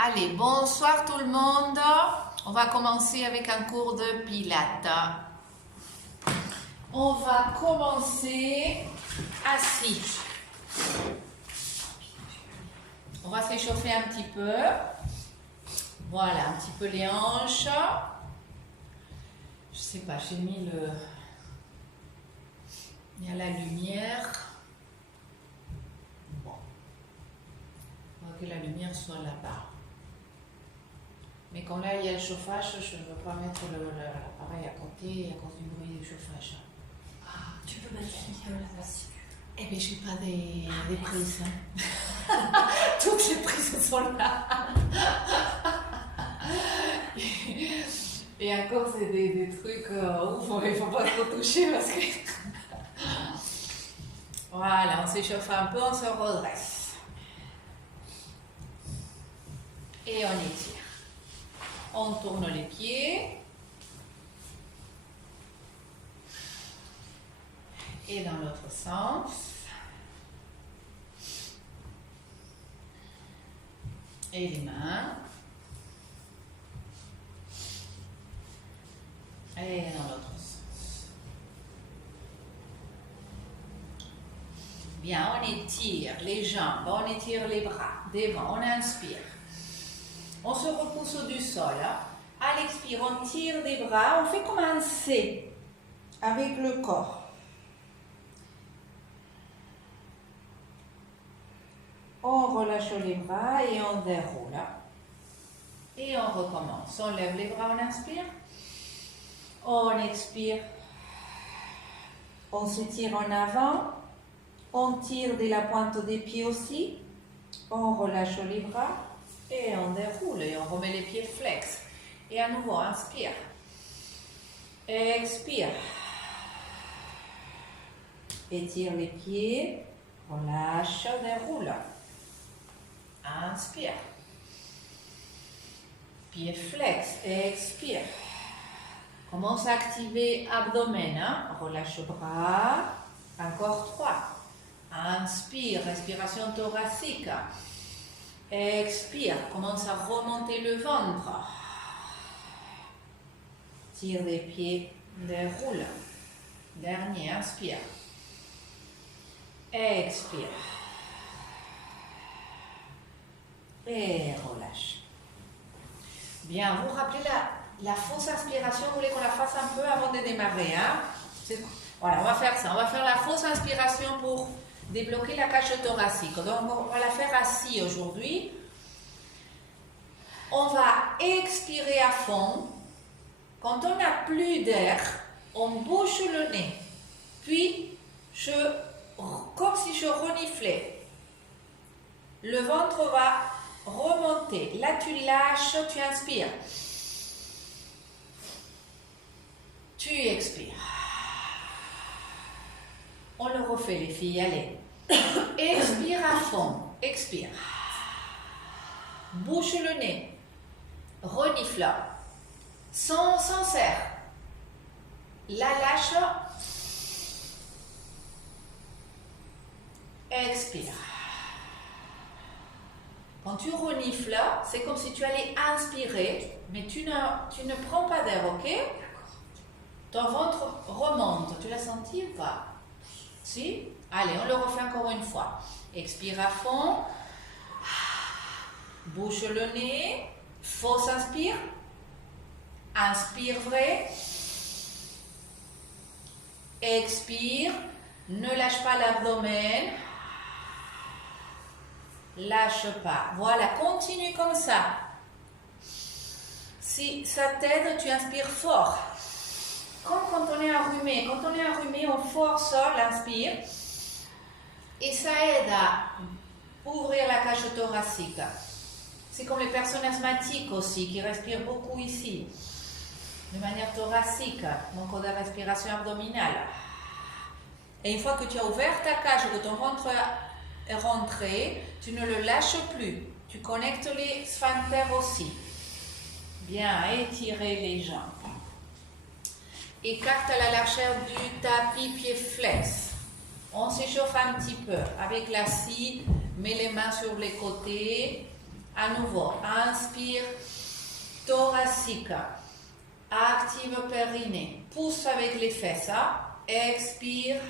Allez, bonsoir tout le monde. On va commencer avec un cours de pilates. On va commencer assis. On va s'échauffer un petit peu. Voilà, un petit peu les hanches. Je sais pas, j'ai mis le... Il y a la lumière. Bon. On va que la lumière soit là-bas. Mais comme là, il y a le chauffage, je ne veux pas mettre l'appareil à côté à cause du bruit du chauffage. Ah, tu peux mettre là-bas si tu veux. Eh bien, je n'ai pas des prises. Toutes les prises sont là. Et encore, c'est des trucs où il ne faut pas trop toucher parce que... Voilà, on s'échauffe un peu, on se redresse. Et on étire. On tourne les pieds. Et dans l'autre sens. Et les mains. Et dans l'autre sens. Bien, on étire les jambes, on étire les bras. Devant, on inspire. On se repousse du sol. À l'expire, on tire des bras. On fait comme un C avec le corps. On relâche les bras et on déroule. Et on recommence. On lève les bras, on inspire. On expire. On se tire en avant. On tire de la pointe des pieds aussi. On relâche les bras. Et on déroule et on remet les pieds flex. Et à nouveau, inspire. Expire. Étire les pieds. Relâche, déroule. Inspire. Pied flex. Expire. Commence à activer abdomen. Hein? Relâche bras. Encore 3. Inspire. Respiration thoracique. Expire, commence à remonter le ventre. Tire les pieds, déroule. Dernier, inspire. Expire. Et relâche. Bien, vous vous rappelez la fausse inspiration, vous voulez qu'on la fasse un peu avant de démarrer. Hein? Voilà, on va faire ça. On va faire la fausse inspiration pour débloquer la cage thoracique. Donc, on va la faire assis aujourd'hui. On va expirer à fond. Quand on n'a plus d'air, on bouche le nez. Puis, comme si je reniflais. Le ventre va remonter. Là, tu lâches, tu inspires. Tu expires. On le refait, les filles, allez. Expire à fond. Expire. Bouche le nez. Renifle. Sans serre. La lâche. Expire. Quand tu renifles, c'est comme si tu allais inspirer, mais tu ne prends pas d'air, ok? Ton ventre remonte. Tu l'as senti ou pas? Si? Allez, on le refait encore une fois. Expire à fond. Bouche le nez. Fausse inspire. Inspire vrai. Expire. Ne lâche pas l'abdomen. Lâche pas. Voilà, continue comme ça. Si ça t'aide, tu inspires fort. Comme quand on est enrhumé. Quand on est enrhumé, on force l'inspire. Et ça aide à ouvrir la cage thoracique. C'est comme les personnes asthmatiques aussi, qui respirent beaucoup ici. De manière thoracique, donc de respiration abdominale. Et une fois que tu as ouvert ta cage, que ton ventre est rentré, tu ne le lâches plus. Tu connectes les sphincters aussi. Bien, étirez les jambes. Écarte la largeur du tapis pied flex. On s'échauffe un petit peu avec la scie, mets les mains sur les côtés, À nouveau, inspire, thoracique. Active périnée. Pousse avec les fesses. Expire.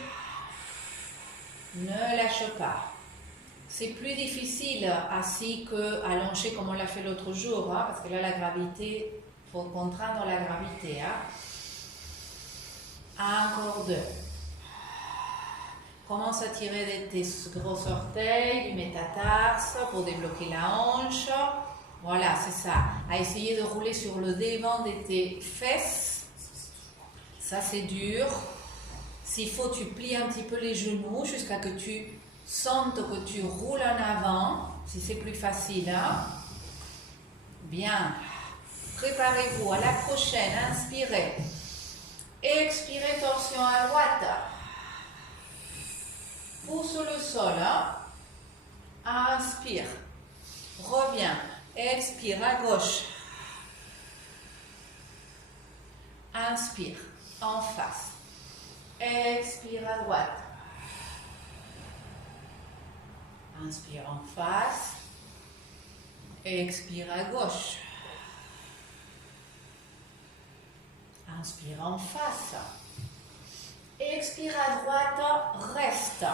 Ne lâche pas. C'est plus difficile assis que allongé comme on l'a fait l'autre jour, parce que là la gravité, il faut contraindre la gravité. Encore 2. Commence à tirer de tes gros orteils, du métatarse pour débloquer la hanche. Voilà, c'est ça. À essayer de rouler sur le devant de tes fesses. Ça, c'est dur. S'il faut, tu plies un petit peu les genoux jusqu'à que tu sentes que tu roules en avant. Si c'est plus facile. Bien. Préparez-vous à la prochaine. Inspirez. Expirez, torsion à droite. Pousse le sol. Inspire. Reviens. Expire à gauche. Inspire. En face. Expire à droite. Inspire en face. Expire à gauche. Inspire en face. Expire à droite, reste.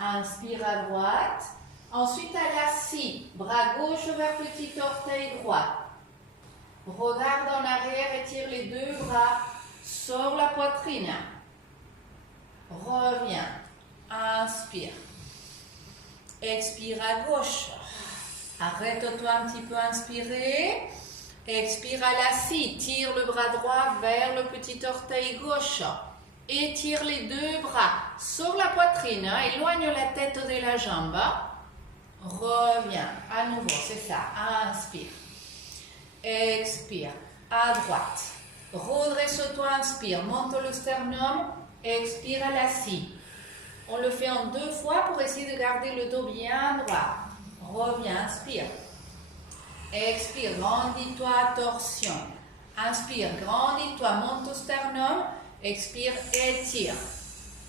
Inspire à droite. Ensuite à la scie, bras gauche vers petit orteil droit. Regarde en arrière, étire les deux bras. Sors la poitrine. Reviens. Inspire. Expire à gauche. Arrête-toi un petit peu, inspirer. Expire à la scie. Tire le bras droit vers le petit orteil gauche. Étire les deux bras. Sors la poitrine. Éloigne la tête de la jambe. Reviens. À nouveau, c'est ça. Inspire. Expire. À droite. Redresse-toi, inspire. Monte le sternum. Expire à la scie. On le fait en 2 fois pour essayer de garder le dos bien droit. Reviens, inspire. Expire, grandis-toi, torsion. Inspire, grandis-toi, monte au sternum. Expire, étire.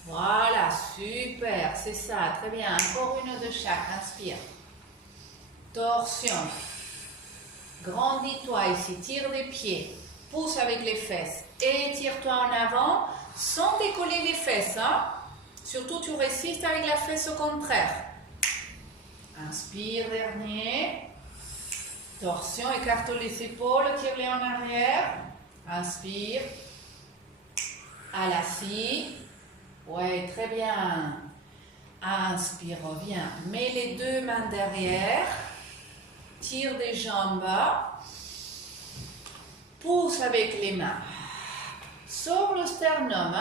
Voilà, super, c'est ça, très bien. Encore une de chaque, inspire. Torsion. Grandis-toi ici, tire des pieds. Pousse avec les fesses. Étire-toi en avant, sans décoller les fesses. Surtout, tu résistes avec la fesse au contraire. Inspire, dernier. Torsion, écarte les épaules, tire-les en arrière. Inspire. À la scie. Ouais, très bien. Inspire, reviens. Mets les 2 mains derrière. Tire des jambes. Pousse avec les mains. Sors le sternum.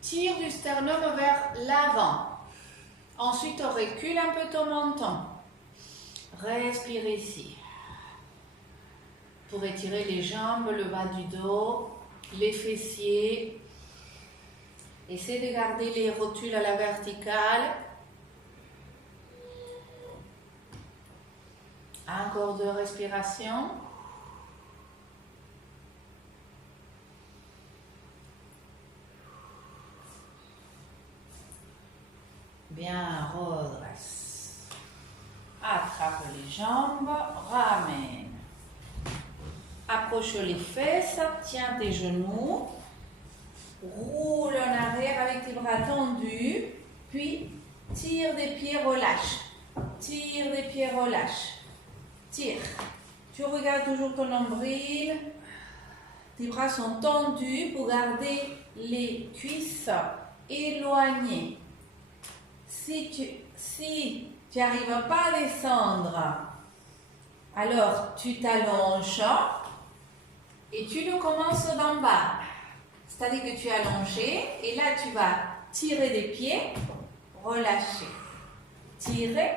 Tire du sternum vers l'avant. Ensuite, on recule un peu ton menton. Respire ici. Pour étirer les jambes, le bas du dos, les fessiers. Essaie de garder les rotules à la verticale. Encore 2 respirations. Bien, redresse. Attrape les jambes, ramène. Approche les fesses, tiens tes genoux. Roule en arrière avec tes bras tendus. Puis, tire des pieds, relâche. Tire des pieds, relâche. Tire. Tu regardes toujours ton nombril. Tes bras sont tendus pour garder les cuisses éloignées. Si tu n'arrives pas à descendre, alors tu t'allonges et tu le commences d'en bas. C'est-à-dire que tu es allongé et là tu vas tirer des pieds, relâcher. Tirer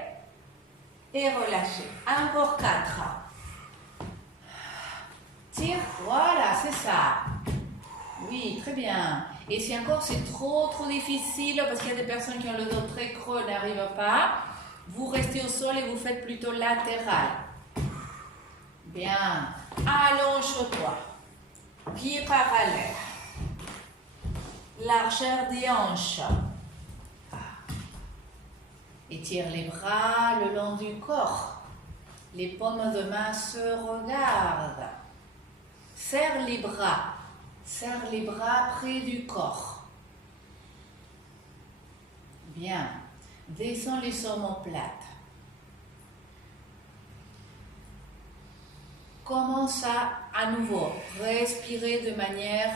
et relâcher. Encore 4. Tire, voilà, c'est ça. Oui, très bien. Et si encore c'est trop difficile, parce qu'il y a des personnes qui ont le dos très creux, n'arrivent pas, vous restez au sol et vous faites plutôt latéral. Bien. Allonge-toi. Pieds parallèles. Largeur des hanches. Étire les bras le long du corps. Les paumes de main se regardent. Serre les bras. Serre les bras près du corps. Bien. Descends les omoplates. Commence à nouveau respirer de manière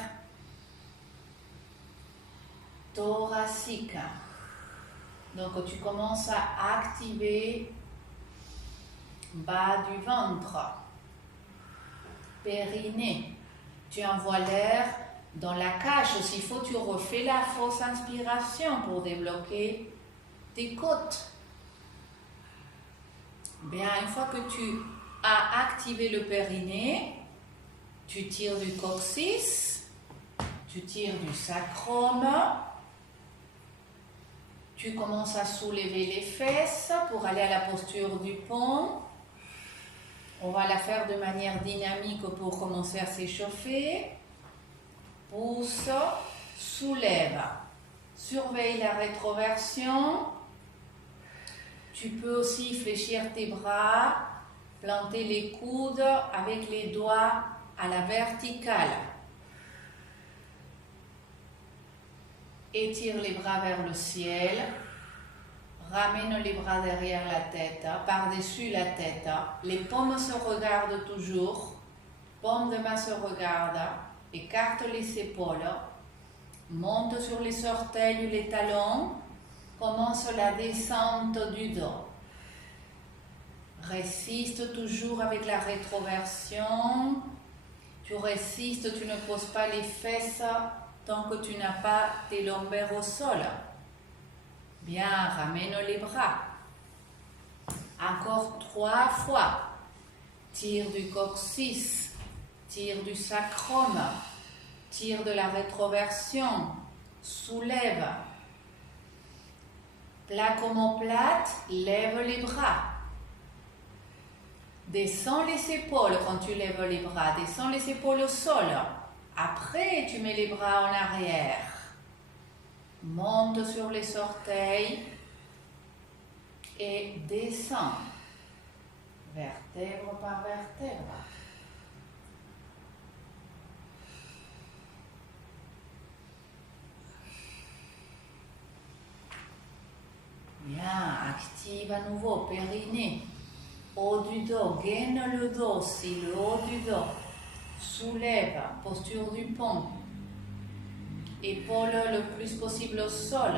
thoracique. Donc tu commences à activer bas du ventre, périnée. Tu envoies l'air dans la cage. S'il faut, tu refais la fausse inspiration pour débloquer tes côtes. Bien, une fois que tu as activé le périnée, tu tires du coccyx, tu tires du sacrum, tu commences à soulever les fesses pour aller à la posture du pont. On va la faire de manière dynamique pour commencer à s'échauffer. Pousse, soulève. Surveille la rétroversion. Tu peux aussi fléchir tes bras, planter les coudes avec les doigts à la verticale. Étire les bras vers le ciel. Ramène les bras derrière la tête, par-dessus la tête. Les paumes se regardent toujours. Paumes de main se regardent. Écarte les épaules. Monte sur les orteils ou les talons. Commence la descente du dos. Résiste toujours avec la rétroversion. Tu résistes, tu ne poses pas les fesses tant que tu n'as pas tes lombaires au sol. Bien, ramène les bras. Encore 3 fois. Tire du coccyx, tire du sacrum, tire de rétroversion, soulève. Plaque omoplate, lève les bras. Descends les épaules quand tu lèves les bras, descends les épaules au sol. Après, tu mets les bras en arrière. Monte sur les orteils et descends, vertèbre par vertèbre. Bien, active à nouveau, périnée, haut du dos, gaine le dos, si le haut du dos, soulève, posture du pont. Épaules le plus possible au sol.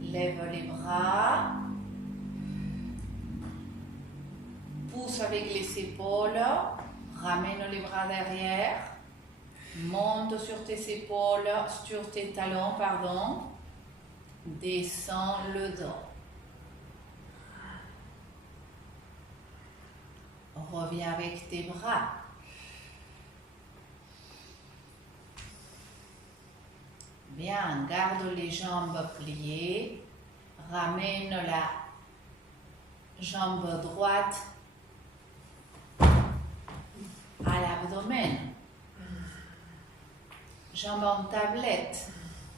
Lève les bras. Pousse avec les épaules. Ramène les bras derrière. Monte sur tes épaules, sur tes talons, pardon. Descends le dos. Reviens avec tes bras. Bien, garde les jambes pliées, ramène la jambe droite à l'abdomen. Jambes en tablette,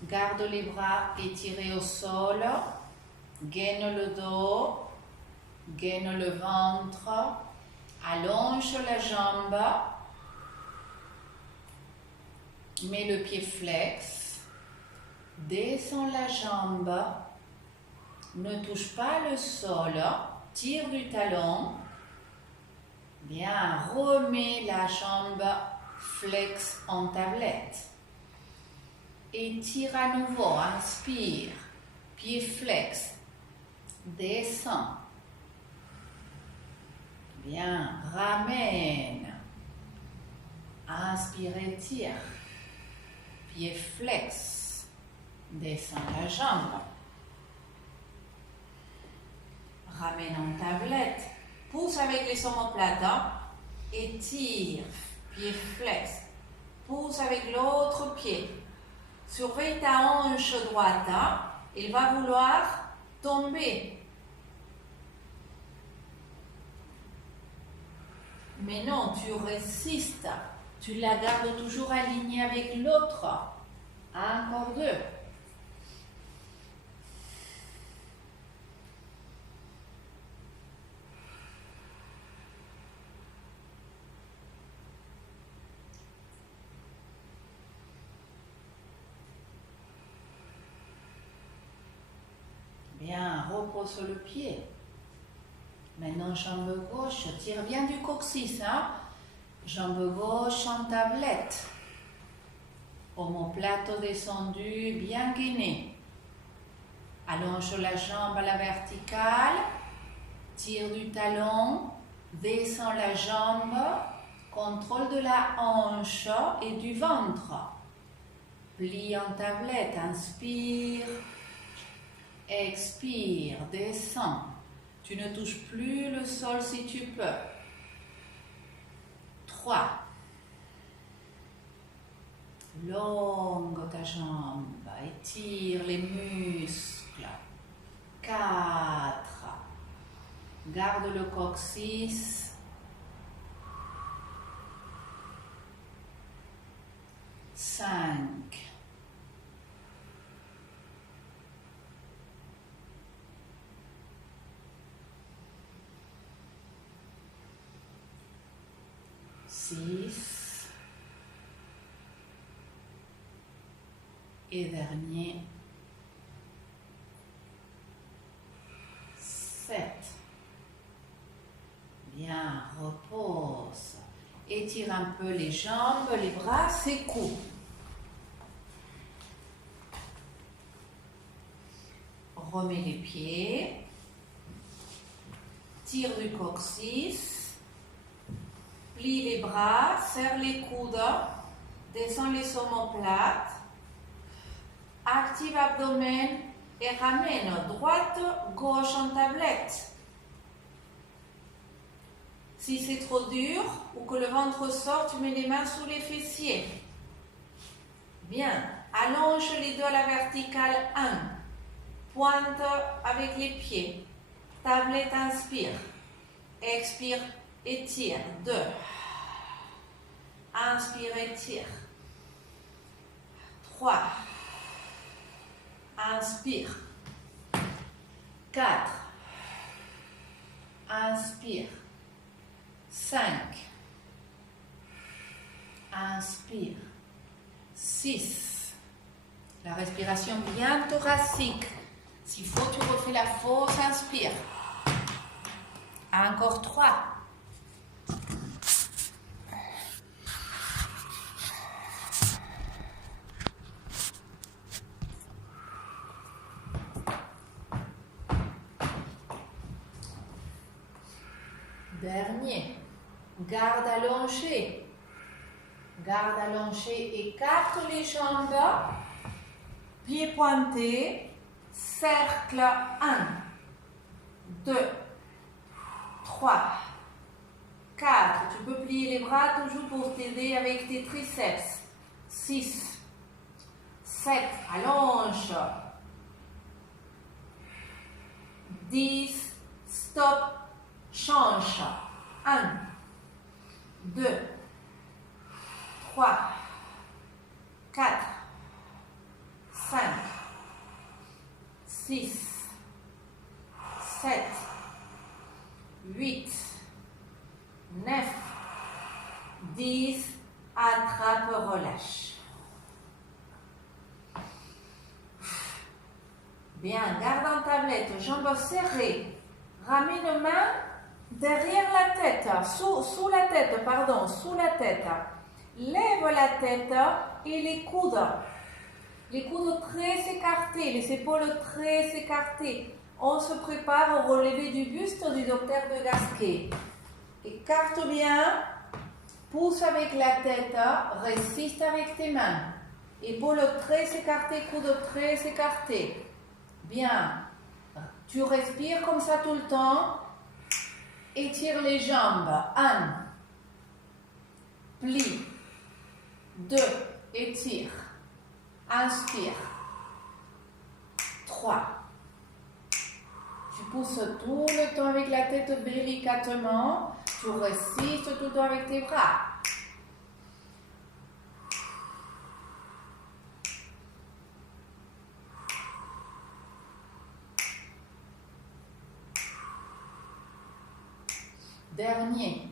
garde les bras étirés au sol, gaine le dos, gaine le ventre, allonge la jambe, mets le pied flex. Descends la jambe, ne touche pas le sol, tire du talon. Bien, remets la jambe flex en tablette. Et tire à nouveau, inspire, pied flex, descends. Bien, ramène, inspire et tire, pied flex. Descends la jambe. Ramène en tablette. Pousse avec les omoplates. Étire. Pied flex. Pousse avec l'autre pied. Surveille ta hanche droite. Il va vouloir tomber. Mais non, tu résistes. Tu la gardes toujours alignée avec l'autre. Encore 2. repose sur le pied. Maintenant, jambe gauche, tire bien du coccyx. Hein? Jambe gauche en tablette. Omoplate descendu, bien gainé. Allonge la jambe à la verticale. Tire du talon. Descend la jambe. Contrôle de la hanche et du ventre. Plie en tablette. Inspire. Expire. Descends. Tu ne touches plus le sol si tu peux. 3. Longue ta jambe. Étire les muscles. 4. Garde le coccyx. 5. 6. Et dernier. 7. Bien, repose. Étire un peu les jambes, les bras, secoue. Remets les pieds. Tire du coccyx. Plie les bras, serre les coudes. Descends les omoplates. Active abdomen et ramène droite, gauche en tablette. Si c'est trop dur ou que le ventre sort, tu mets les mains sous les fessiers. Bien. Allonge les deux à la verticale. 1. Pointe avec les pieds. Tablette, inspire. Expire, étire. 2. Inspire, étire. 3. Inspire. 4. Inspire. 5. Inspire. 6. La respiration bien thoracique. S'il faut, tu refais la fausse inspire. Encore 3. Dernier. Garde allongée. Garde allongée, écarte les jambes. Pieds pointés. Cercle 1, 2, 3, 4. Tu peux plier les bras toujours pour t'aider avec tes triceps. 6, 7. Allonge. 10. Stop. Change. 1, 2, 3, 4, 5, 6, 7, 8, 9, 10. Attrape, relâche. Bien, garde en tablette, jambes serrées. Ramène main derrière la tête, sous la tête, pardon, sous la tête. Lève la tête et les coudes. Les coudes très écartés, les épaules très écartées. On se prépare au relevé du buste du docteur de Gasquet. Écarte bien, pousse avec la tête, résiste avec tes mains. Épaules très écartées, coudes très écartés. Bien, tu respires comme ça tout le temps. Étire les jambes. 1. Plie. 2. Étire. Inspire. 3. Tu pousses tout le temps avec la tête délicatement. Tu résistes tout le temps avec tes bras. Dernier.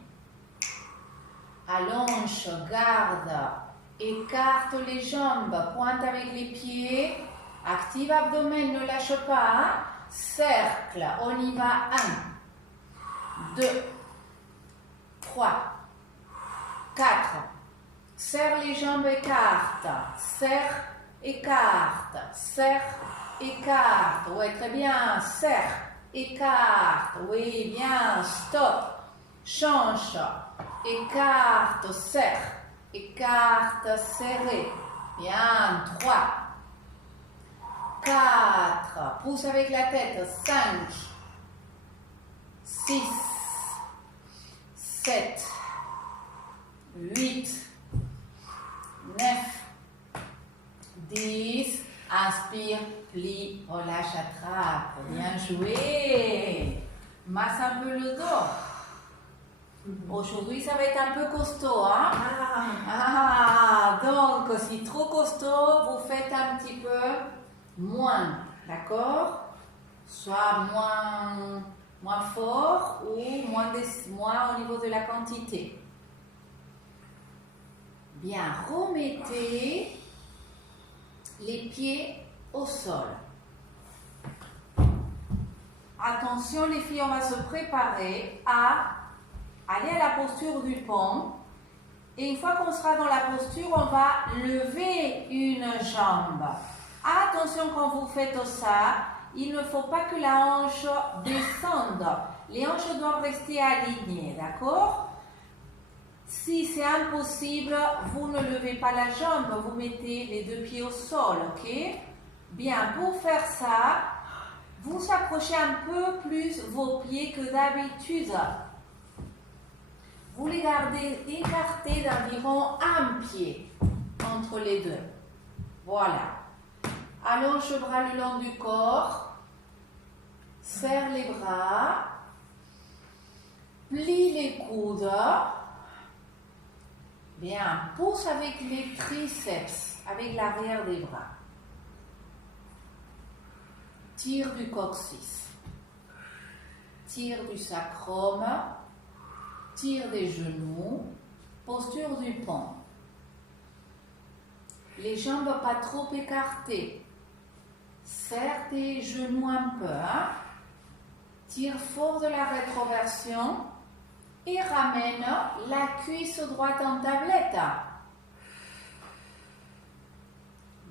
Allonge, garde, écarte les jambes, pointe avec les pieds, active abdomen, ne lâche pas. cercle. On y va. 1, 2, 3, 4. Serre les jambes, écarte. Serre, écarte. Serre, écarte. Oui, très bien. Serre, écarte. Oui, bien. Stop. Change. Écarte, serre. Écarte, serré. Bien. 3, 4. Pousse avec la tête. 5, 6, 7, 8, 9, 10. Inspire, plie, relâche, attrape. Bien joué. Masse un peu le dos. Aujourd'hui, ça va être un peu costaud, hein? Donc, si trop costaud, vous faites un petit peu moins, d'accord? Soit moins fort ou moins au niveau de la quantité. Bien, remettez les pieds au sol. Attention les filles, on va se préparer à aller à la posture du pont. Et une fois qu'on sera dans la posture, on va lever une jambe. Attention quand vous faites ça, il ne faut pas que la hanche descende. Les hanches doivent rester alignées, d'accord? Si c'est impossible, vous ne levez pas la jambe, vous mettez les deux pieds au sol, ok? Bien, pour faire ça, vous approchez un peu plus vos pieds que d'habitude. Vous les gardez écartés d'environ un pied entre les deux. Voilà. Allonge le bras le long du corps. Serre les bras. Plie les coudes. Bien. Pousse avec les triceps, avec l'arrière des bras. Tire du coccyx. Tire du sacrum. Tire des genoux. Posture du pont. Les jambes pas trop écartées. Serre tes genoux un peu. Hein? Tire fort de la rétroversion et ramène la cuisse droite en tablette.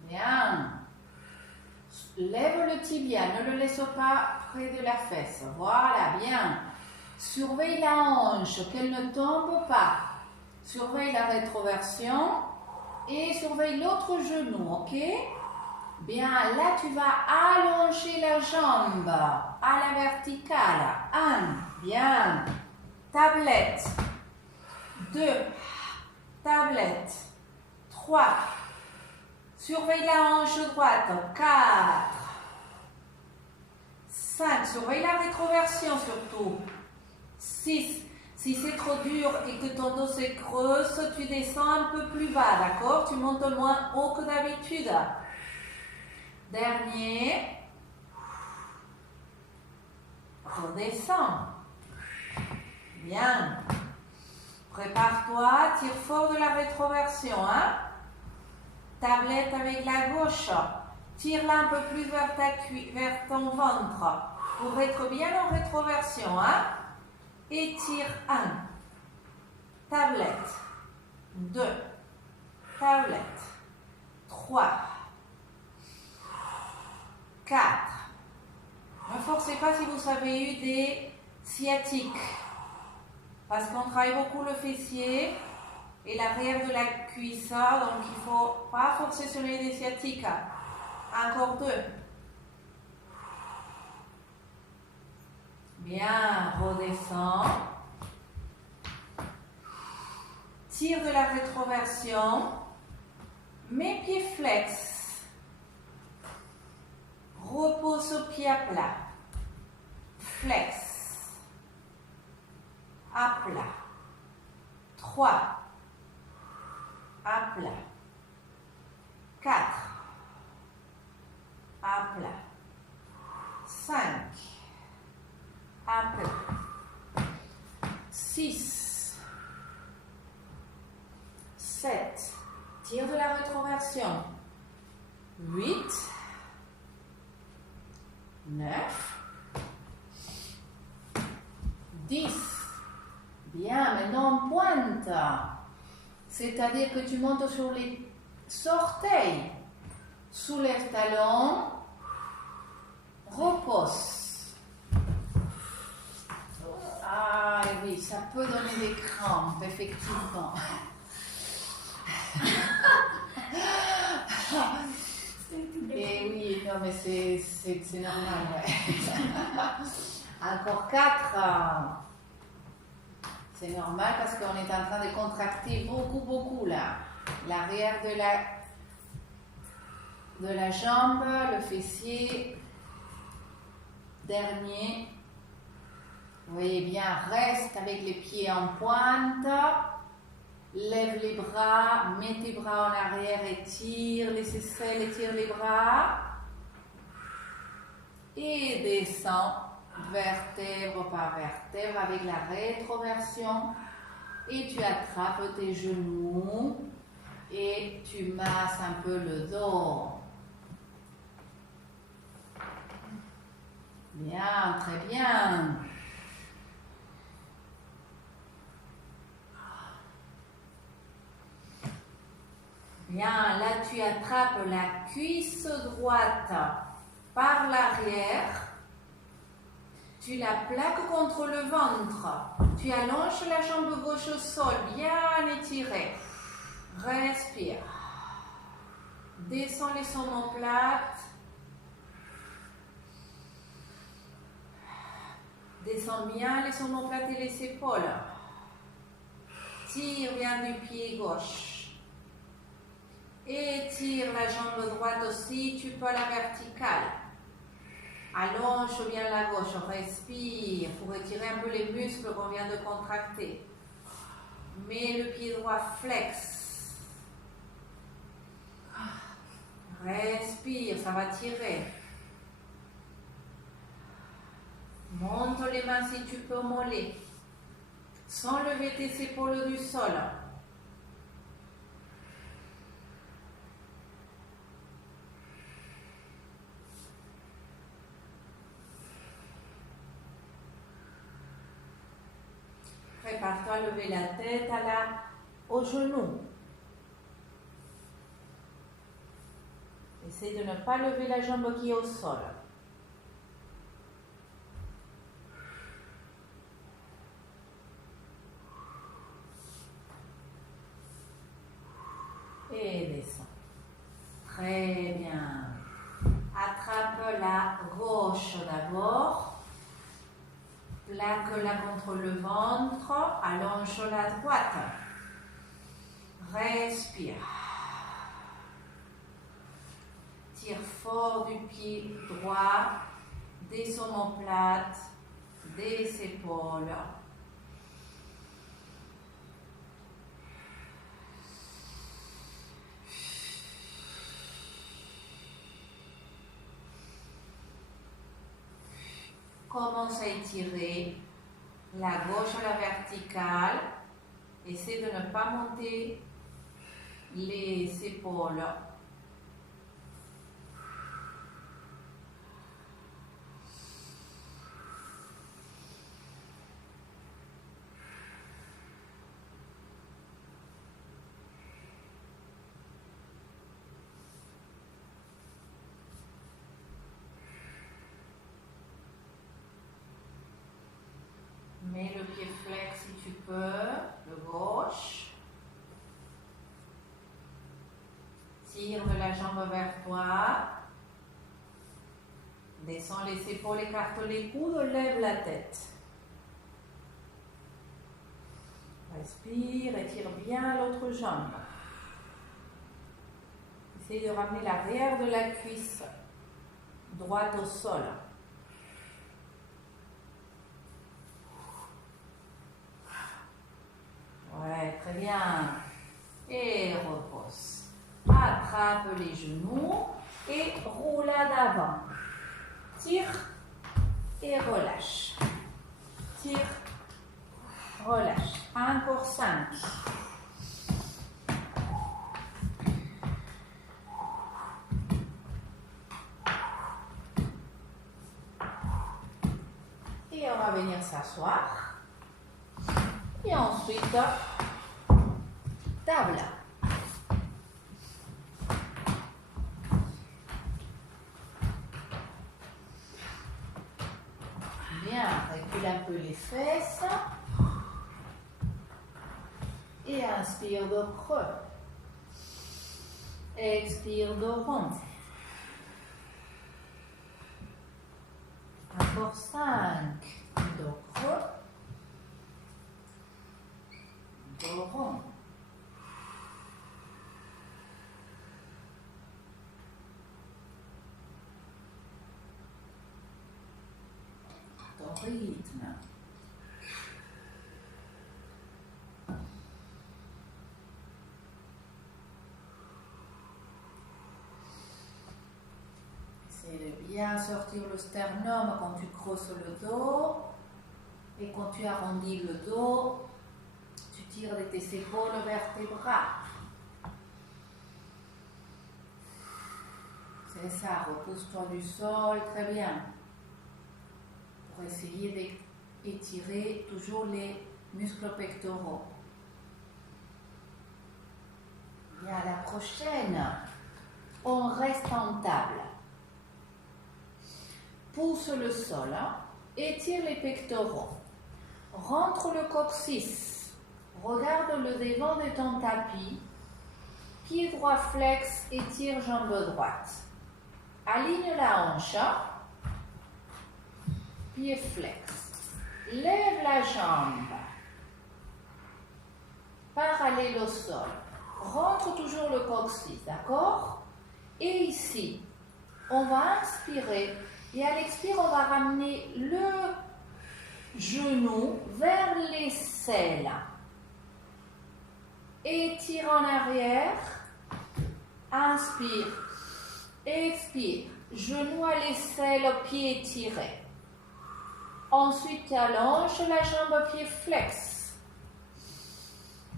Bien. Lève le tibia, ne le laisse pas près de la fesse. Voilà, bien. Surveille la hanche, qu'elle ne tombe pas. Surveille la rétroversion et surveille l'autre genou, ok? Bien, là tu vas allonger la jambe à la verticale. 1, bien. Tablette. 2, tablette. 3, surveille la hanche droite. 4, 5, surveille la rétroversion surtout. 6, si c'est trop dur et que ton dos se creuse, tu descends un peu plus bas, d'accord? Tu montes moins haut que d'habitude. Dernier. Redescends. Bien. Prépare-toi, tire fort de la rétroversion. Hein? Tablette avec la gauche. Tire-la un peu plus vers ton ventre pour être bien en rétroversion. Hein? Et tire 1. Tablette. 2. Tablette. 3. 4. Ne forcez pas si vous avez eu des sciatiques. Parce qu'on travaille beaucoup le fessier et l'arrière de la cuisse. Donc il ne faut pas forcer sur les sciatiques. Encore 2. Bien, redescends. Tire de la rétroversion. Mes pieds flex. Repose au pied à plat. Flex. À plat. 3. À plat. 4. À plat. 5. À plat. 6. 7. Tire de la rétroversion. 8. 9. 10. Bien, maintenant on pointe. C'est-à-dire que tu montes sur les orteils. Soulève talon. Repose. Ah oui, ça peut donner des crampes, effectivement. Et oui, non mais c'est normal. Ouais. Encore 4. C'est normal parce qu'on est en train de contracter beaucoup là. L'arrière de la jambe, le fessier. Dernier. Vous voyez bien, reste avec les pieds en pointe. Lève les bras, mets tes bras en arrière, étire les aisselles, étire les bras. Et descends vertèbre par vertèbre avec la rétroversion. Et tu attrapes tes genoux et tu masses un peu le dos. Bien, très bien. Bien, là tu attrapes la cuisse droite par l'arrière. Tu la plaques contre le ventre. Tu allonges la jambe gauche au sol, bien étirée. Respire. Descends les omoplates. Descends bien les omoplates et les épaules. Tire bien du pied gauche. Étire la jambe droite aussi, tu peux à la verticale. Allonge bien la gauche, respire pour étirer un peu les muscles qu'on vient de contracter. Mets le pied droit flex. Respire, ça va tirer. Monte les mains si tu peux au mollet. Sans lever tes épaules du sol. Prépare-toi à lever la tête au genou. Essaye de ne pas lever la jambe qui est au sol. Et descends. Très bien. Attrape la gauche d'abord. Plaque-la contre le ventre, allonge la droite. Respire. Tire fort du pied droit, des omoplates, des épaules. Commence à étirer la gauche à la verticale. Essaie de ne pas monter les épaules. Mets le pied flex si tu peux, le gauche. Tire de la jambe vers toi. Descends les épaules, écarte les coudes, lève la tête. Respire, étire bien l'autre jambe. Essaye de ramener l'arrière de la cuisse droite au sol. Ouais, très bien. Et repose. Attrape les genoux et roulade avant. Tire et relâche. Tire, relâche. Encore 5. Et on va venir s'asseoir. Et ensuite, table. Bien, recule un peu les fesses. Et inspire de creux. Expire de rond. Encore 5. De creux. De rond. De rythme. Essaye de bien sortir le sternum quand tu crosses le dos. Et quand tu arrondis le dos, tu tires de tes épaules vers tes bras. C'est ça, repousse-toi du sol, très bien. Pour essayer d'étirer toujours les muscles pectoraux. Et à la prochaine, on reste en table. Pousse le sol, étire les pectoraux. Rentre le coccyx. Regarde le devant de ton tapis. Pied droit flex, étire jambe droite. Aligne la hanche. Pied flex. Lève la jambe. Parallèle au sol. Rentre toujours le coccyx, d'accord? Et ici, on va inspirer. Et à l'expire, on va ramener le genou vers l'aisselle. Étire en arrière. Inspire. Expire. Genou à l'aisselle, pied étiré. Ensuite, tu allonges la jambe, pied flex.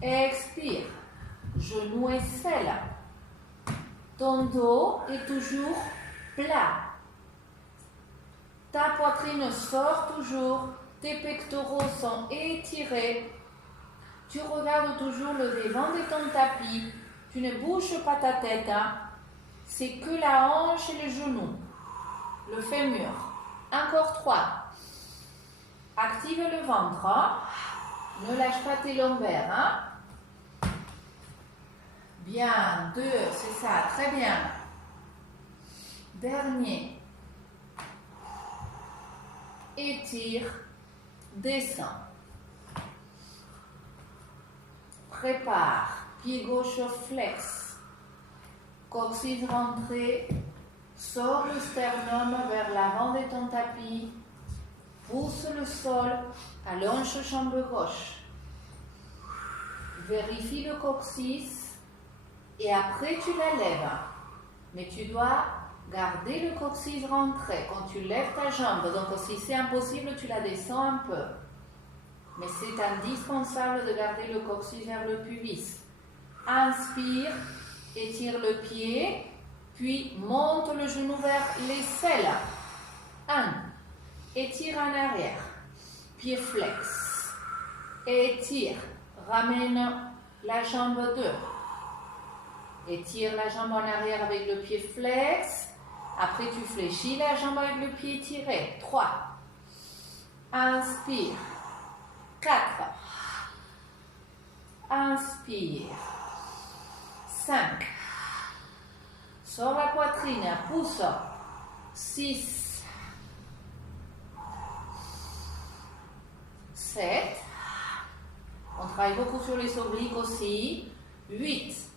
Expire. Genou aisselle. Ton dos est toujours plat. Ta poitrine sort toujours. Tes pectoraux sont étirés. Tu regardes toujours le devant de ton tapis. Tu ne bouges pas ta tête. C'est que la hanche et le genou. Le fémur. Encore 3. Active le ventre. Ne lâche pas tes lombaires. Bien. 2. C'est ça. Très bien. Dernier. Étire. Descends. Prépare. Pied gauche flex. Coccyx rentré. Sors le sternum vers l'avant de ton tapis. Pousse le sol. Allonge jambe gauche. Vérifie le coccyx. Et après tu la lèves. Mais tu dois garder le coccyx rentré quand tu lèves ta jambe. Donc si c'est impossible, tu la descends un peu. Mais c'est indispensable de garder le coccyx vers le pubis. Inspire, étire le pied, puis monte le genou vers l'aisselle. 1. Étire en arrière. Pied flex. Étire. Ramène la jambe 2. Étire la jambe en arrière avec le pied flex. Après, tu fléchis la jambe avec le pied étiré. 3. Inspire. 4. Inspire. 5. Sors la poitrine. Pousse. 6. 7. On travaille beaucoup sur les obliques aussi. 8.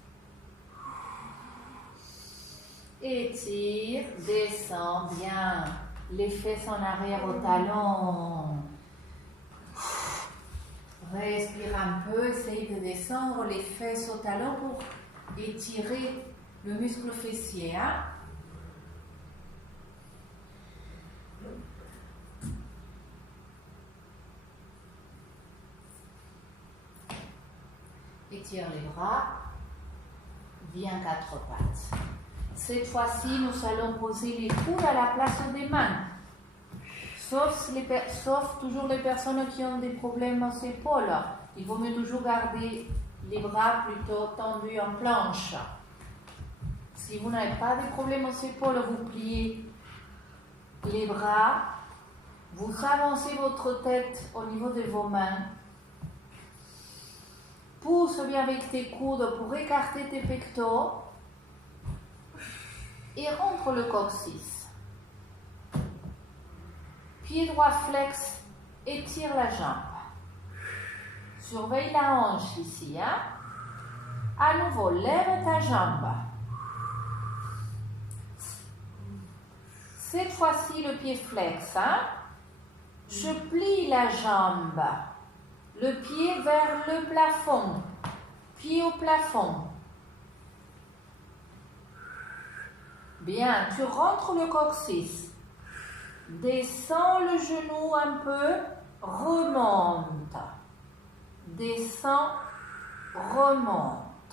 Étire, descends bien. Les fesses en arrière au talon. Respire un peu, essaye de descendre les fesses au talon pour étirer le muscle fessier. Étire les bras. Viens 4 pattes. Cette fois-ci, nous allons poser les coudes à la place des mains. Sauf toujours les personnes qui ont des problèmes aux épaules. Il vaut mieux toujours garder les bras plutôt tendus en planche. Si vous n'avez pas de problème aux épaules, vous pliez les bras, vous avancez votre tête au niveau de vos mains. Pousse bien avec tes coudes pour écarter tes pectoraux et rentre le coccyx. Pied droit flex, étire la jambe. Surveille la hanche ici. Hein? À nouveau, lève ta jambe. Cette fois-ci, le pied flex. Hein? Je plie la jambe. Le pied vers le plafond. Pied au plafond. Bien, tu rentres le coccyx. Descends le genou un peu. Remonte. Descends. Remonte.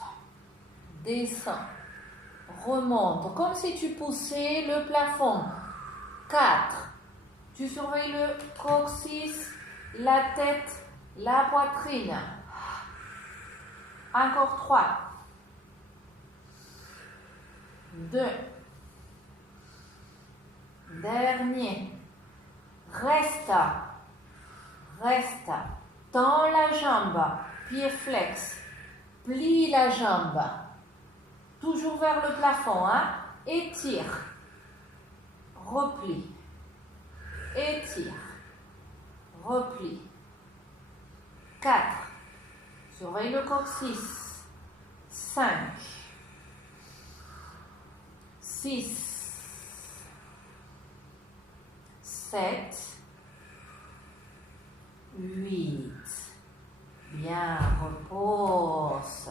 Descends. Remonte. Comme si tu poussais le plafond. 4. Tu surveilles le coccyx, la tête, la poitrine. Encore 3. 2. Dernier. Reste. Reste. Tends la jambe. Pied flex. Plie la jambe. Toujours vers le plafond. Hein? Étire. Replie. Étire. Replie. 4. Surveille le coccyx. 5. 6. 7. 8. Bien, repose.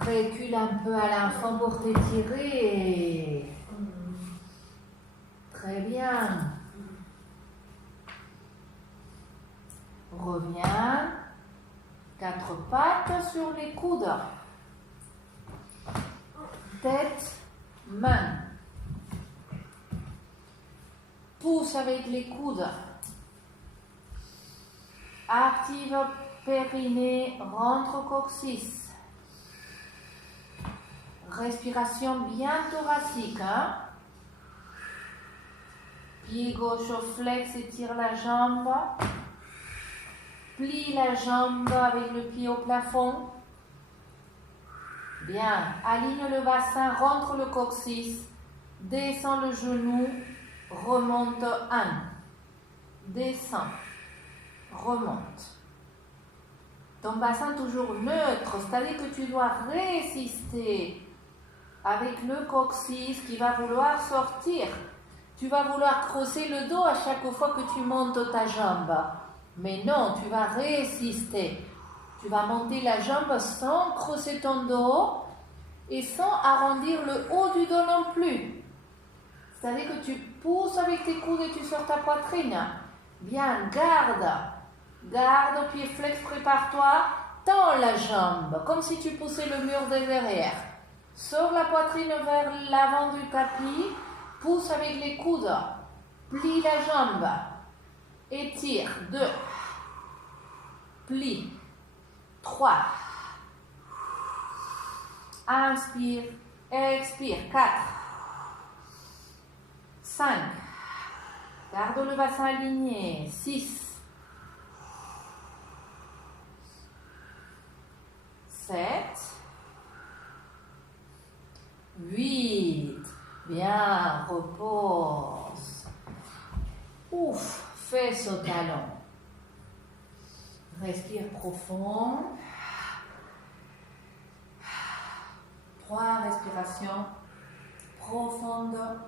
Recule un peu à l'enfant pour t'étirer. Très bien. Reviens. 4 pattes sur les coudes. Tête, main. Pousse avec les coudes. Active périnée, rentre coccyx. Respiration bien thoracique. Hein? Pied gauche au flex, étire la jambe. Plie la jambe avec le pied au plafond. Bien. Aligne le bassin, rentre le coccyx. Descends le genou. Remonte 1. Descends. Remonte. Ton bassin toujours neutre, c'est-à-dire que tu dois résister avec le coccyx qui va vouloir sortir. Tu vas vouloir creuser le dos à chaque fois que tu montes ta jambe. Mais non, tu vas résister. Tu vas monter la jambe sans creuser ton dos et sans arrondir le haut du dos non plus. C'est-à-dire que tu pousses avec tes coudes et tu sors ta poitrine. Bien, garde. Garde, pied flex, prépare-toi. Tends la jambe, comme si tu poussais le mur de derrière. Sors la poitrine vers l'avant du tapis. Pousse avec les coudes. Plie la jambe. Étire. 2. Plie. 3. Inspire. Expire. 4. 5. Garde le bassin aligné. 6. 7. 8. Bien, repose. Ouf, fesse au talon. Respire profond. 3 respirations profondes.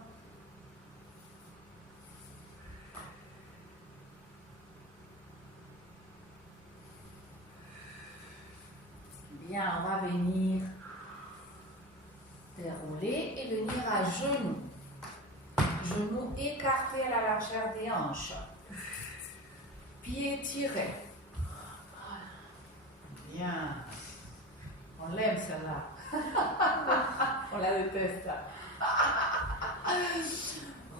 Bien, on va venir dérouler et venir à genoux. Genoux écartés à la largeur des hanches. Pieds tirés. Bien. On l'aime celle-là. On la déteste.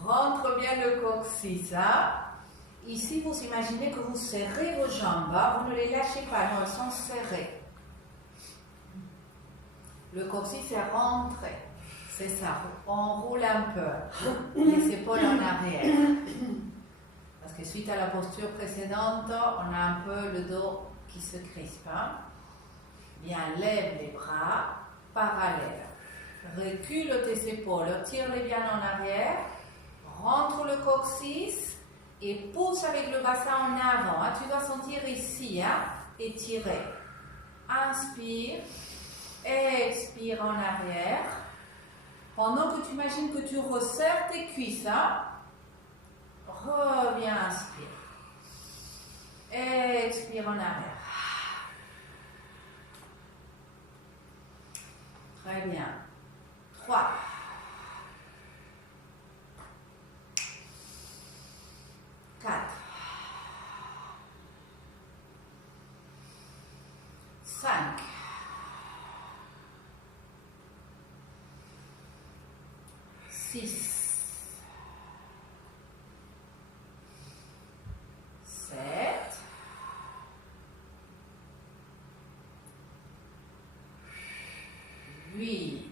Rentre bien le coccyx. Hein? Ici, vous imaginez que vous serrez vos jambes, hein, vous ne les lâchez pas, non, elles sont serrées. Le coccyx est rentré, c'est ça, on roule un peu, les épaules en arrière. Parce que suite à la posture précédente, on a un peu le dos qui se crispe. Hein. Bien, lève les bras, parallèles. Recule tes épaules, tire-les bien en arrière, rentre le coccyx et pousse avec le bassin en avant. Hein. Tu dois sentir ici, hein, et tirer. Inspire, expire en arrière. Pendant que tu imagines que tu resserres tes cuisses, hein, reviens, inspire. Expire en arrière. Très bien. 3. 4. 5. 6. 7. 8.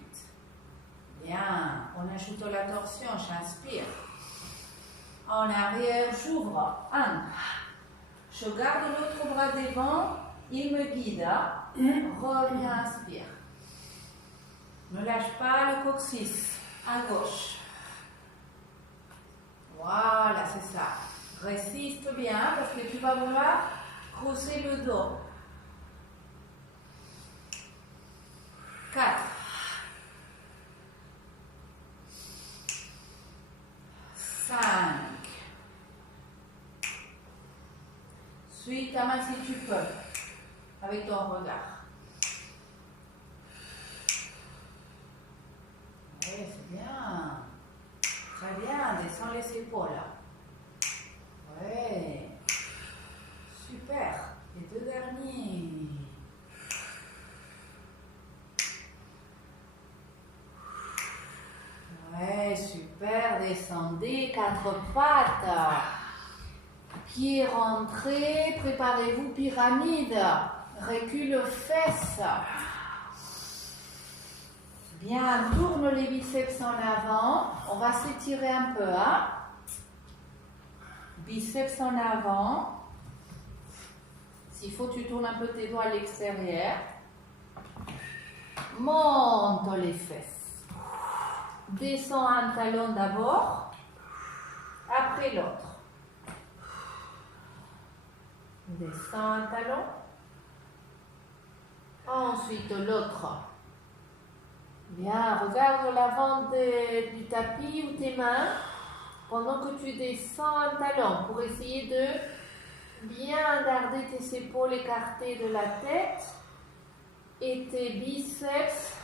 Bien. On ajoute la torsion. J'inspire. En arrière, j'ouvre. 1. Je garde l'autre bras devant. Il me guide. Reviens, inspire. Ne lâche pas le coccyx. À gauche. Voilà, c'est ça. Résiste bien parce que tu vas vouloir creuser le dos. 4. 5. Suis ta main si tu peux, avec ton regard. Oui, c'est bien. Très bien, descends les épaules. Oui. Super. Les 2 derniers. Ouais, super. Descendez, 4 pattes. Pieds rentrés, préparez-vous, pyramide. Recule fesses. Bien, tourne les biceps en avant. On va s'étirer un peu. Hein? Biceps en avant. S'il faut, tu tournes un peu tes doigts à l'extérieur. Monte les fesses. Descends un talon d'abord. Après l'autre. Descends un talon. Ensuite l'autre. Bien, regarde l'avant du tapis ou tes mains pendant que tu descends un talon pour essayer de bien garder tes épaules écartées de la tête et tes biceps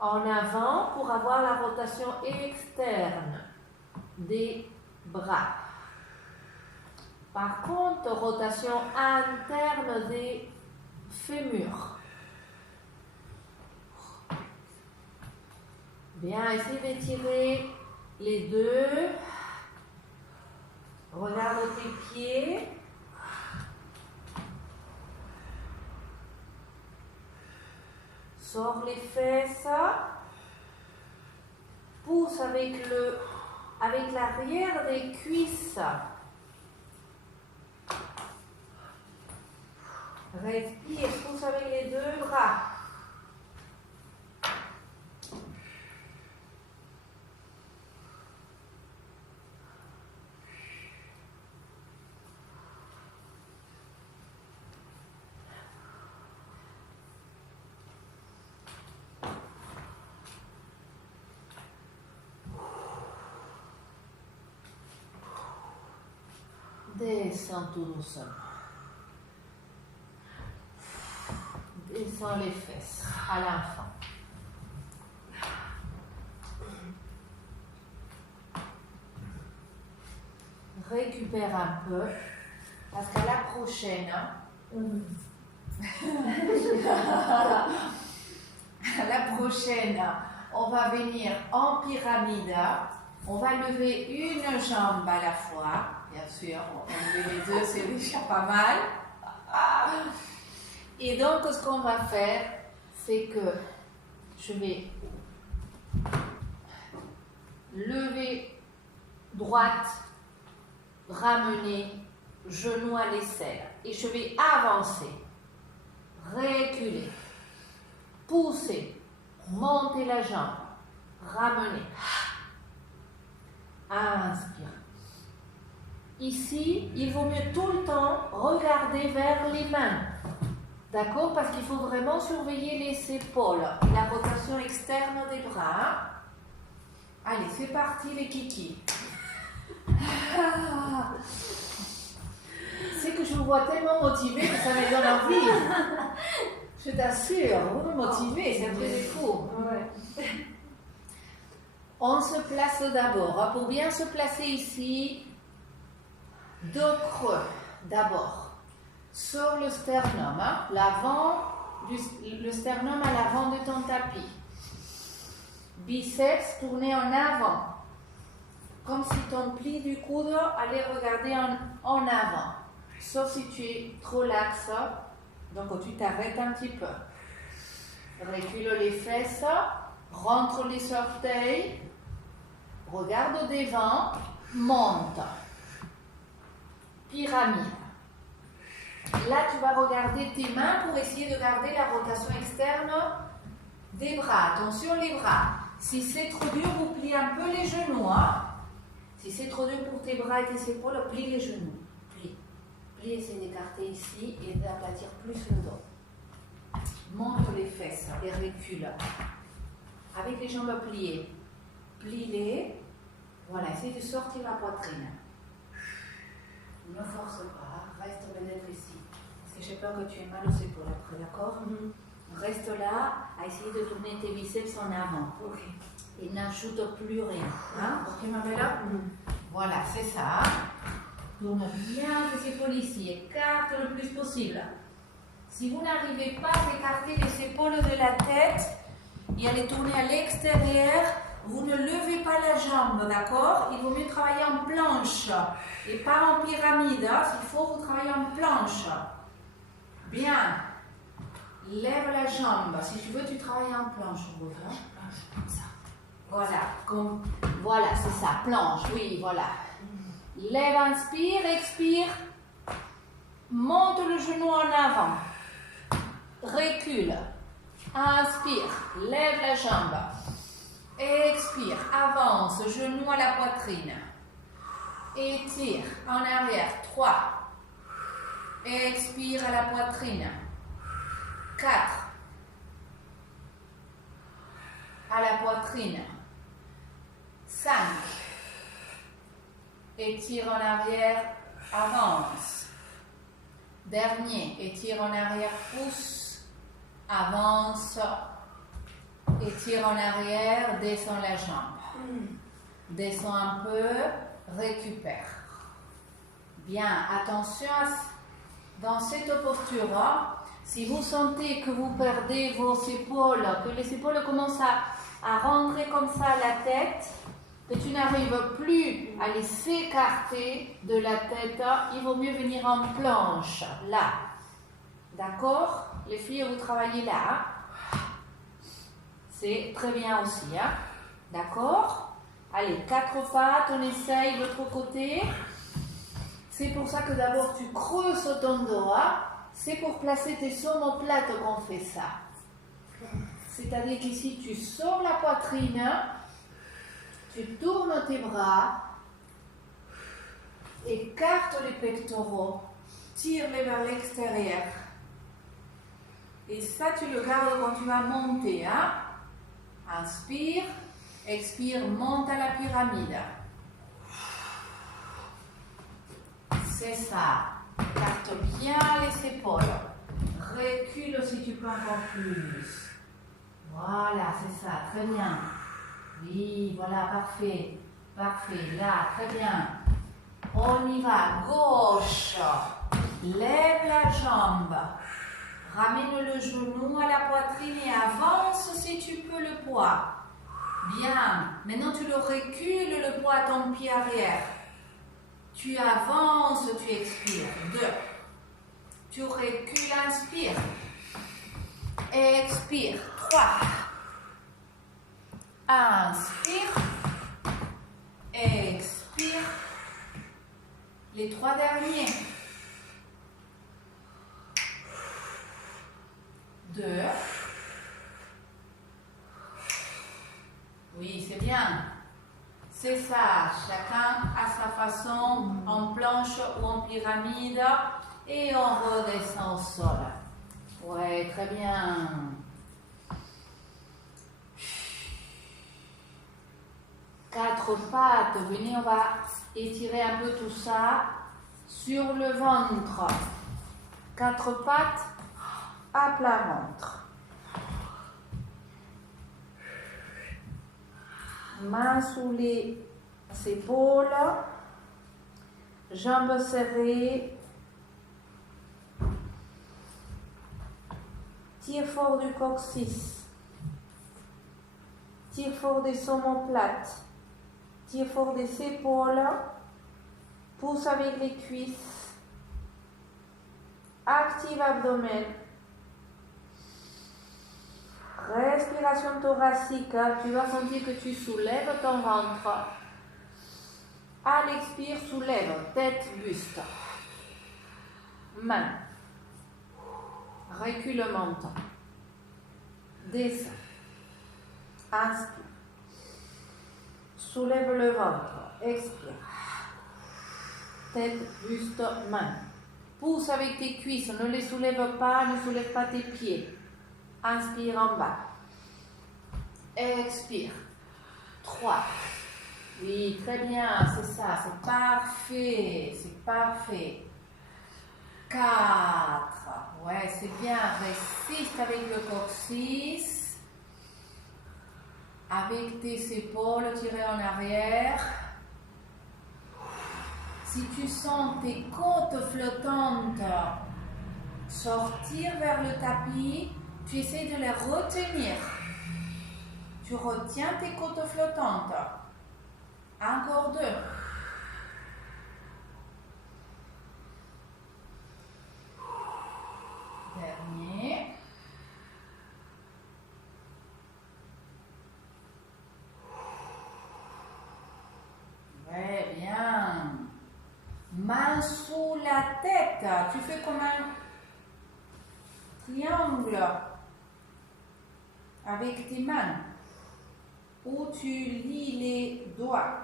en avant pour avoir la rotation externe des bras. Par contre, rotation interne des fémurs. Bien, essayez d'étirer les deux. Regarde tes pieds. Sors les fesses. Pousse avec l'arrière des cuisses. Respire, pousse avec les 2 bras. Descends tout doucement. Descends les fesses à l'enfant. Récupère un peu, parce qu'à la prochaine, à la prochaine, on va venir en pyramide. On va lever une jambe à la fois. bien sûr, on met les deux, c'est déjà pas mal. Et donc, ce qu'on va faire, c'est que je vais lever droite, ramener, genou à l'aisselle. Et je vais avancer, reculer, pousser, monter la jambe, ramener. Inspire. Ici, il vaut mieux tout le temps regarder vers les mains. D'accord? Parce qu'il faut vraiment surveiller les épaules, la rotation externe des bras. Allez, c'est parti les kikis. C'est que je vous vois tellement motivé que ça me donne envie. Je t'assure, vous me motivez, c'est un truc de fou. On se place d'abord. Pour bien se placer ici, dos creux d'abord. Sur le sternum, l'avant, le sternum à l'avant de ton tapis. Biceps tournés en avant. Comme si ton pli du coude allait regarder en avant. Sauf si tu es trop laxe, donc tu t'arrêtes un petit peu. Recule les fesses, rentre les orteils, regarde au devant, monte. Pyramide. Là, tu vas regarder tes mains pour essayer de garder la rotation externe des bras. Attention les bras. Si c'est trop dur, vous pliez un peu les genoux. Si c'est trop dur pour tes bras et tes épaules, plie les genoux. Plie. Plie, essaie d'écarter ici et d'aplatir plus le dos. Monte les fesses et recule. Avec les jambes pliées. Plie-les. Voilà, essaie de sortir la poitrine. Ne force pas, reste peut-être ici. Parce que j'ai peur que tu aies mal aux épaules après, d'accord? Reste là, à essayer de tourner tes biceps en avant. Et n'ajoute plus rien. Ok, ma belle? Voilà, c'est ça. Tourne bien tes épaules ici, écarte le plus possible. Si vous n'arrivez pas à écarter les épaules de la tête et à les tourner à l'extérieur, vous ne levez pas la jambe, d'accord? Il vaut mieux travailler en planche et pas en pyramide. S'il faut, vous travaillez en planche. Bien. Lève la jambe. Si tu veux, tu travailles en planche. Comme ça. Voilà. Voilà, c'est ça. Planche, oui, voilà. Lève, inspire, expire. Monte le genou en avant. Recule. Inspire. Lève la jambe. Expire, avance, genou à la poitrine. Étire, en arrière, 3. Expire à la poitrine. 4. À la poitrine. 5. Étire en arrière, avance. Dernier, étire en arrière, pousse, avance. Étire en arrière, descends la jambe. Descends un peu, récupère. Bien, attention dans cette posture, si vous sentez que vous perdez vos épaules, que les épaules commencent à rentrer comme ça à la tête, que tu n'arrives plus à les écarter de la tête, il vaut mieux venir en planche, là. D'accord? Les filles, vous travaillez là. C'est très bien aussi, d'accord? Allez, 4 pattes, on essaye de l'autre côté. C'est pour ça que d'abord tu creuses ton dos. C'est pour placer tes omoplates qu'on fait ça. C'est-à-dire qu'ici tu sors la poitrine, tu tournes tes bras, écarte les pectoraux, tire-les vers l'extérieur. Et ça, tu le gardes quand tu vas monter. Inspire, expire, monte à la pyramide. C'est ça. Écarte bien les épaules. Recule si tu peux encore plus. Voilà, c'est ça. Très bien. Oui, voilà, parfait. Parfait. Là, très bien. On y va. Gauche. Lève la jambe. Ramène le genou à la poitrine et avance si tu peux le poids. Bien. Maintenant, tu le recules le poids à ton pied arrière. Tu avances, tu expires. 2. Tu recules, inspire. Expire. 3. Inspire. Expire. Les 3 derniers. 2. Oui, c'est bien. C'est ça. Chacun à sa façon, en planche ou en pyramide. Et on redescend au sol. Ouais, très bien. Quatre pattes. Venez, on va étirer un peu tout ça sur le ventre. 4 pattes à plat ventre. Mains sous les épaules. Jambes serrées. Tire fort du coccyx. Tire fort des omoplates. Tire fort des épaules. Pousse avec les cuisses. Active abdomen. Respiration thoracique. Tu vas sentir que tu soulèves ton ventre. À l'expire, soulève tête, buste. Main. Recule le menton. Descends. Inspire. Soulève le ventre. Expire. Tête, buste, main. Pousse avec tes cuisses. Ne les soulève pas. Ne soulève pas tes pieds. Inspire en bas. Expire. 3. Oui, très bien. C'est ça. C'est parfait. C'est parfait. 4. Ouais, c'est bien. Résiste avec le coccyx. Avec tes épaules tirées en arrière. Si tu sens tes côtes flottantes sortir vers le tapis, tu essaies de les retenir. Tu retiens tes côtes flottantes. Encore 2. Dernier. Très bien. Main sous la tête. Tu fais comme un triangle avec tes mains où tu lis les doigts.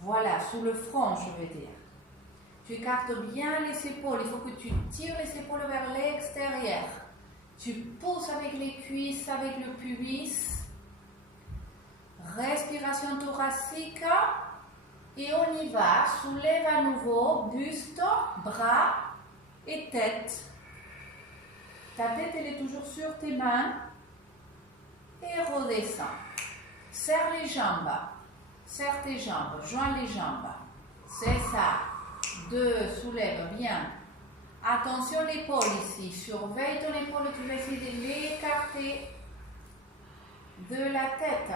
Voilà, sous le front, je veux dire. Tu écartes bien les épaules. Il faut que tu tires les épaules vers l'extérieur. Tu pousses avec les cuisses, avec le pubis. Respiration thoracique. Et on y va. Soulève à nouveau buste, bras et tête. Ta tête, elle est toujours sur tes mains. Et redescends. Serre les jambes. Serre tes jambes. Joins les jambes. C'est ça. 2. Soulève bien. Attention l'épaule ici. Surveille ton épaule. Tu vas essayer de l'écarter de la tête.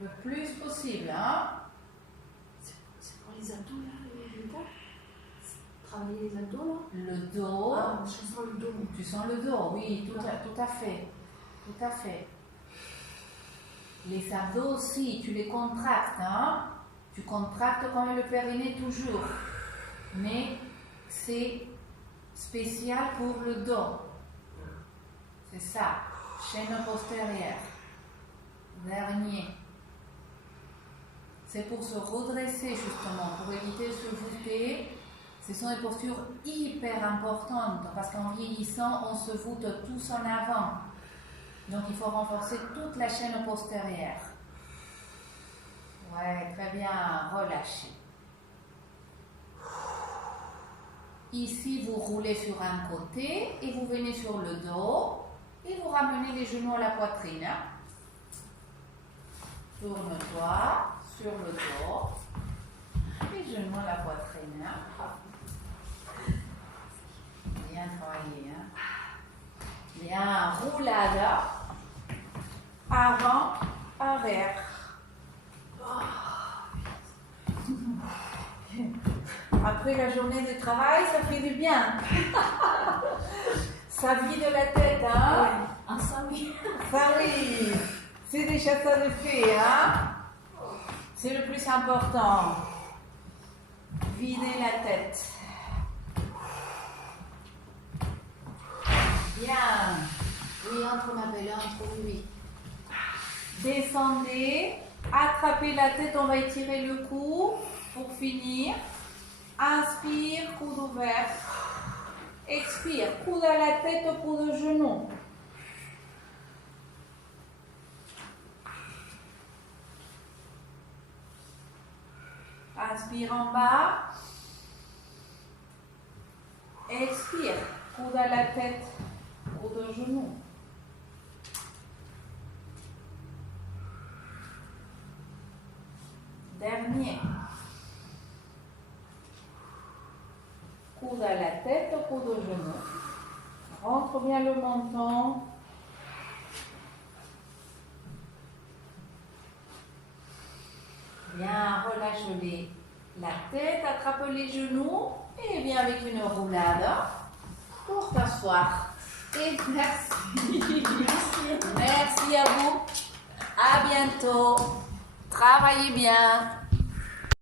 Le plus possible. Hein? C'est pour les abdos là, les dos. Travailler les abdos là. Le dos. Ah, je sens le dos. Tu sens le dos, oui, tout à fait. Tout à fait. Les abdos aussi, tu les contractes. Hein? Tu contractes quand même le périnée toujours. Mais c'est spécial pour le dos. C'est ça. Chaîne postérieure. Dernier. C'est pour se redresser justement, pour éviter de se voûter. Ce sont des postures hyper importantes parce qu'en vieillissant, on se voûte tous en avant. Donc il faut renforcer toute la chaîne postérieure. Ouais, très bien, relâchez. Ici, vous roulez sur un côté et vous venez sur le dos et vous ramenez les genoux à la poitrine. Tourne-toi sur le dos, les genoux à la poitrine. Bien travaillé. Hein? Bien, roulade. Avant, arrière. Après la journée de travail, ça fait du bien. Ça vide la tête, hein? Ouais. Ah, ça oui. Ça oui, c'est déjà ça de fait, hein? C'est le plus important. Vider la tête. Bien. Oui, entre ma belle, entre oui. Descendez, attrapez la tête, on va étirer le cou pour finir. Inspire, coude ouvert. Expire, coude à la tête, coude au genou. Inspire en bas. Expire, coude à la tête, coude au genou. Dernier. Coude à la tête, coude au genou. Rentre bien le menton. Bien, relâche la tête, attrape les genoux et viens avec une roulade pour t'asseoir. Et merci. Merci à vous. À bientôt. Travaillez bien.